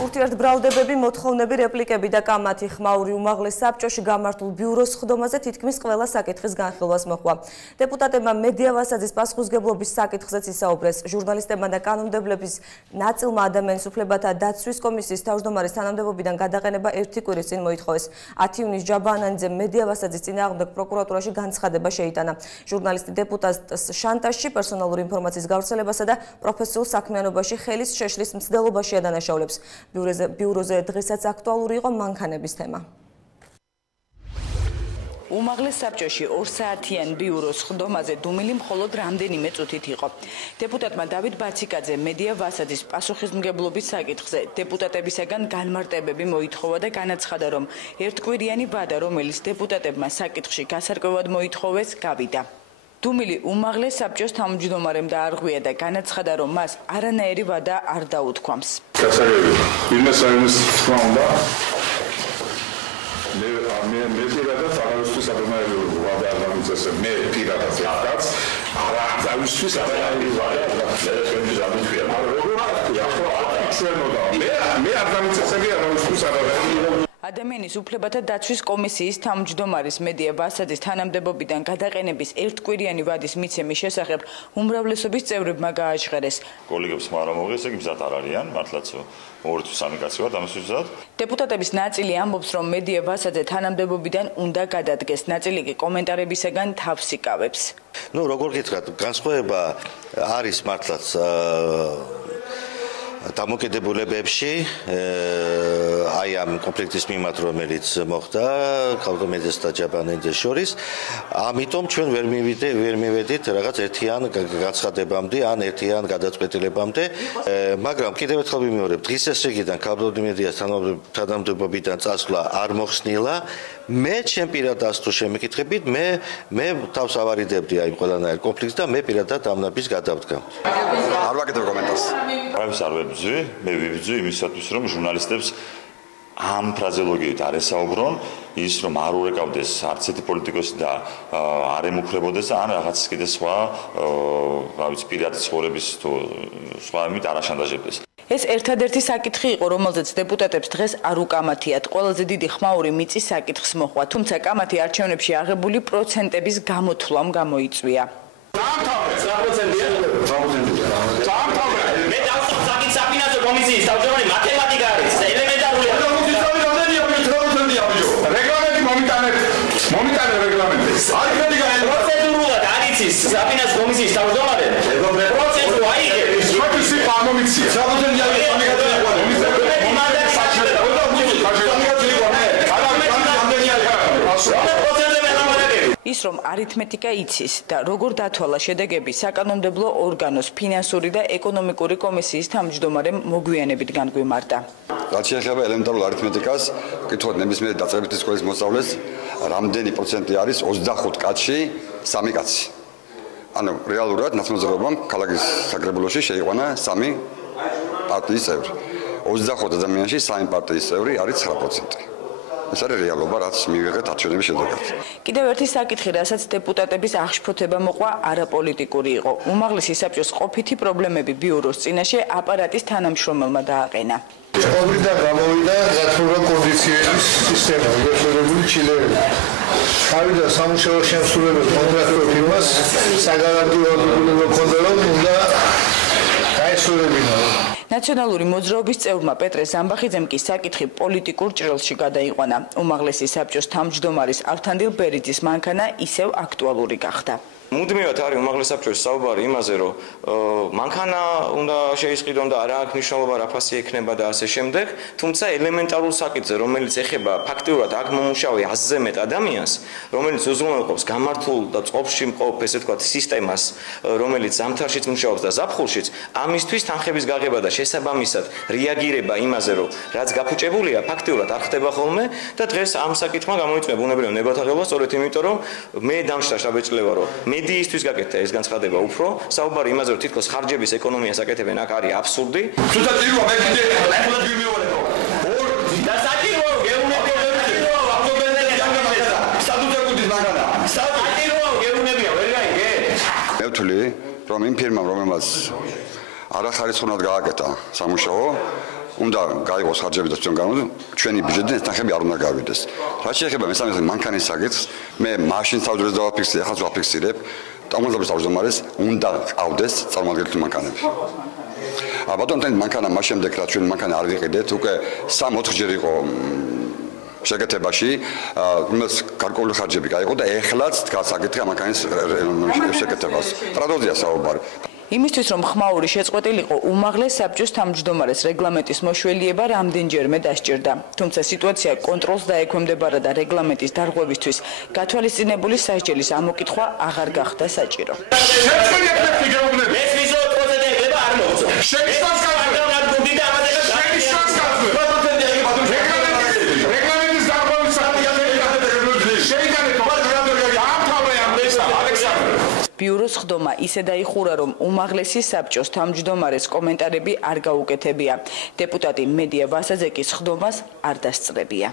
ურთიერთბრალდებები, მოთხოვნები, რეპლიკები და კამათი ხმაური უმაღლეს საბჭოში გამართულ ბიუროს სხდომაზე თითქმის ყველა საკითხის განხილვას მოჰყვა. დეპუტატებმა მედია ვასაძის პასუხისმგებლობის საკითხზეც ისაუბრეს. ჟურნალისტებმა და კანონმდებლების ნაწილმა ადამიანის უფლებათა დაცვის კომისიის თავმჯდომარის თანამდებობიდან გადაყენება 1 კვირის წინ მოითხოვეს. 10 ივნისს ჯაბაანანიძემ მედია ვასაძის წინააღმდეგ პროკურატურაში განცხადება შეიტანა. ჟურნალისტი დეპუტატს შანტაჟში, პერსონალური ინფორმაციის გავრცელებასა და პროფესიულ საქმიანობაში ხელის შეშლის მცდელობაში ადანაშაულებს. ბიუროზე დღესაც აქტუალური იყო მანქანების თემა. უმაღლეს საბჭოში 2 საათიან ბიუროს სხდომაზე დუმილი მხოლოდ რამდენიმე წუთით იყო. დეპუტატმა დავით ბაციკაძე მედია ვასაძის პასუხისმგებლობის საკითხზე დეპუტატებისაგან განმარტებები მოითხოვა და განაცხადა, რომ ერთკვირიანი ვადა, რომელიც დეპუტატებმა საკითხში გასარკვევად მოითხოვეს, გავიდა. დუმილი უმაღლეს საბჭოს თავმჯდომარემ დაარღვია და განაცხადა, რომ მას არანაირი ვადა არ დაუთქვამს. მე პირადად აღარისთვის აბანაირი ვადა არ გამიწესე მე პირადად რაღაც აღარისთვის აბანაირი ვადა მე არ გამიწესები აღარისთვის აბანაირი ადამიანის უფლებათა დაცვის კომისიის თავმჯდომარის მედია ვასაძის თანამდებობიდან გადაყენების ერთკვირიანი ვადის მიცემის შესახებ უმრავლესობის წევრებმა გააჟღერეს. კოლეგებს მაგრამ მოღეს ეგ მზად არ არიან, მართლაც 2-3 კაცი ვართ ამას ვიზად. დეპუტატების ნაწილი ამბობს, რომ მედია ვასაძე თანამდებობიდან უნდა გადადგეს, ნაწილი კი კომენტარებისაგან თავს იკავებს. როგორ გითხრათ, განსხვავება არის მართლაც დამოკიდებულებებში აი ამ კონფლიქტის მიმართ, რომელიც მოხდა ქალბატონს და ჯაბაანანიძეს შორის, ამიტომ ჩვენ ვერ მივედით რაღაც ერთიან განცხადებამდე ან ერთიან გადაწყვეტილებამდე, მაგრამ კიდევ ერთხელ ვიმეორებ, დღის ეს რიგიდან ქალბატონის თანამდებობიდან წასვლა არ მოხსნილა. მე ჩემ პირადად თუ შემეკითხებით, მე თავს ავარიდებდი აი ყველანაირ კონფლიქტს და მე პირადად ამ ნაბიჯს გადავდგა. არ ვაკეთებ კომენტარს. არავის არ ვებძვი, მე ვიბძვი იმისათვის, რომ ჟურნალისტებს ამ ფრაზეოლოგიით არ ესაუბრონ, ის რომ არ ურეკავდეს არც ერთი პოლიტიკოსი და არ ემუქრებოდეს ან რაღაც კიდე სხვა, რა ვიცი, პირადი ცხოვრების თუ სხვა იმით არ აშანტაჟებდეს. ეს ერთადერთი საკითხი იყო, რომელზეც დეპუტატებს დღეს არ უკამათიათ. ყველაზე დიდი ხმაური მიწის საკითხს მოჰყვა, თუმცა კამათი არჩევნებში აღებული პროცენტების გამოთვლამ გამოიწვია. მე დავსვამ საკითხს საფინანსო კომისიის თავმჯდომარე მათემატიკა არის, ელემენტარულია. რეგლამენტი მომიტანე რეგლამენტი. პროცედურულად არ იცის საფინანსო კომისიის თავმჯდომარე. პროცედურა აიღე. შოქისი პარმომიცია. ის რომ არითმეტიკა იცის და როგორ დათვალა შედეგები საკანონმდებლო ორგანოს ფინანსური და ეკონომიკური კომისიის თავმჯდომარემ მოგვიანებით განგვიმართა. რაც შეეხება ელემენტარულ არითმეტიკას, ვკითხოთ ნებისმიერი დაწყებითი სკოლის მოსწავლეს, რამდენი პროცენტი არის 25 კაცში 3 კაცი. ანუ რეალურად ნაცნობამ ქალაქის საკრებულოში შეიყვანა 3 პარტიის წევრი. 25 ადამიანში 3 პარტიის წევრი არის 9%. ეს არის რეალობა, რაც მივიღეთ არჩევნების შედეგად. კიდევ ერთი საკითხი, რასაც დეპუტატების აღშფოთება მოყვა, არაპოლიტიკური იყო. უმაღლესი საბჭოს ყოფითი პრობლემები ბიუროს წინაშე აპარატის თანამშრომელმა დააყენა. ყოველდღე გამოვიდა გათხოვა კონდიციების სისტემა, უერთებული ჩილერები. თავიდან სამუშაო შემსრულებელ კონტრაქტულ ფირმას საგარანტიო აღებულება ჰქონდა, რომ უნდა გაესურვებინა. ნაციონალური მოძრაობის წევრმა პეტრე ზამბახიძემ კი საკითხი პოლიტიკურ ჭრილში გადაიყვანა. უმაღლესი საბჭოს თავმჯდომარის ავთანდილ ბერიძის მანქანა ისევ აქტუალური გახდა. მუდმივად არის უმაღლეს საბჭოს საუბარი იმაზე, რომ მანქანა უნდა შეისყიდონ და რა აქვს მნიშვნელობა, რა ფასი ექნება და ასე შემდეგ, თუმცა ელემენტარულ საკითხზე, რომელიც ეხება ფაქტიურად აქ მომუშავე 100-ზე მეტ ადამიანს, რომელიც უზრუნველყოფს გამართულ და წყობში მყოფ, ესე ვთქვათ, სისტემას, რომელიც ზამთარშიც მუშაობს და ზაფხულშიც, ამისთვის თანხების გაღება და შესაბამისად რეაგირება იმაზე, რომ რაც გაფუჭებულია, ფაქტიურად არ ხდება ხოლმე და დღეს ამ საკითხმა გამოიწვია ბუნებრივ ნებათაღელვა, სწორედ იმიტომ, რომ მე დამშტა შთაბეჭდილება, რომ მედიისთვის გაკეთდა ეს განცხადება უფრო, საუბარი იმაზე, რომ თითქოს ხარჯების ეკონომიას აკეთებენ, აქ არის აბსურდი. თუმცა ტირვა მე კიდე ახლა გიმეორებ. და საჭიროა გეუნებია, სადუძეკუდის მაგანა. საჭიროა გეუნებია, ვერ გაიგე? მე ვთვლი, რომ იმ ფირმამ, რომელმაც არახარისხოვნად გააკეთა სამუშაო, უნდა გაიღოს ხარჯები და ჩვენი ბიუჯეტიდან ეს თანხები არ უნდა გავიდეს. რაც შეეხება მესამე მანქანის საკითხს, მე მაშინ თავდაპირველად დავაფიქსირე, ახლა ვაფიქსირებ. ამაზე თავმჯდომარეს უნდა ყავდეს წარმომადგენელი მანქანები. ბატონო, მანქანა მას შემდეგ რაც ჩვენ მანქანა არ ვიყიდეთ, უკვე 3-4 ჯერ იყო შეკეთებაში, რომელიც გარკვეული ხარჯები გაიყო და ეხლაც დგას საკითხი მანქანის შეკეთებას. ტრადოზია საუბარი. იმისთვის რომ ხმაური შეწყვეტილიყო, უმაღლეს საბჭოს თავმჯდომარეს რეგლამენტის მოშველიება რამდენჯერმე დასჭირდა. თუმცა სიტუაცია კონტროლს დაექვემდებარა და რეგლამენტის დარღვევისთვის გათვალისწინებული სასჯელის ამოკითხვა აღარ გახდა საჭირო. ბიუროს ხდომა ისე დაიხურა, რომ უმაღლესი საბჭოს თავმჯდომარეს კომენტარები არ გაუკეთებია. დეპუტატი მედია ვასაძე კი ხდომას არ დასწრებია.